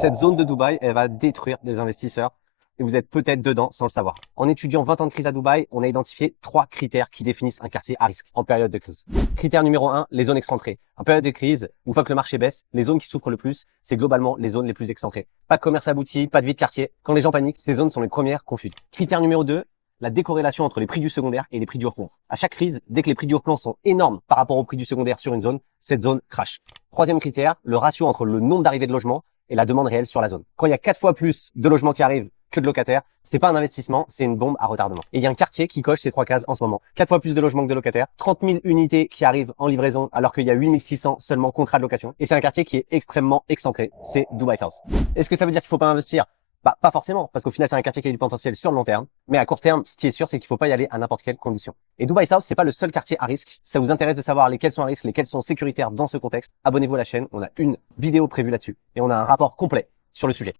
Cette zone de Dubaï, elle va détruire les investisseurs et vous êtes peut-être dedans sans le savoir. En étudiant 20 ans de crise à Dubaï, on a identifié 3 critères qui définissent un quartier à risque en période de crise. Critère numéro 1, les zones excentrées. En période de crise, une fois que le marché baisse, les zones qui souffrent le plus, c'est globalement les zones les plus excentrées. Pas de commerce abouti, pas de vie de quartier. Quand les gens paniquent, ces zones sont les premières qu'on fuit. Critère numéro 2, la décorrélation entre les prix du secondaire et les prix du replan. À chaque crise, dès que les prix du replan sont énormes par rapport au prix du secondaire sur une zone, cette zone crash. Troisième critère, le ratio entre le nombre d'arrivées de logements et la demande réelle sur la zone. Quand il y a 4 fois plus de logements qui arrivent que de locataires, c'est pas un investissement, c'est une bombe à retardement. Et il y a un quartier qui coche ces 3 cases en ce moment. 4 fois plus de logements que de locataires, 30 000 unités qui arrivent en livraison alors qu'il y a 8 600 seulement contrats de location. Et c'est un quartier qui est extrêmement excentré, c'est Dubai South. Est-ce que ça veut dire qu'il faut pas investir? Bah, pas forcément, parce qu'au final, c'est un quartier qui a du potentiel sur le long terme. Mais à court terme, ce qui est sûr, c'est qu'il faut pas y aller à n'importe quelle condition. Et Dubai South, c'est pas le seul quartier à risque. Si ça vous intéresse de savoir lesquels sont à risque, lesquels sont sécuritaires dans ce contexte, abonnez-vous à la chaîne. On a une vidéo prévue là-dessus. Et on a un rapport complet sur le sujet.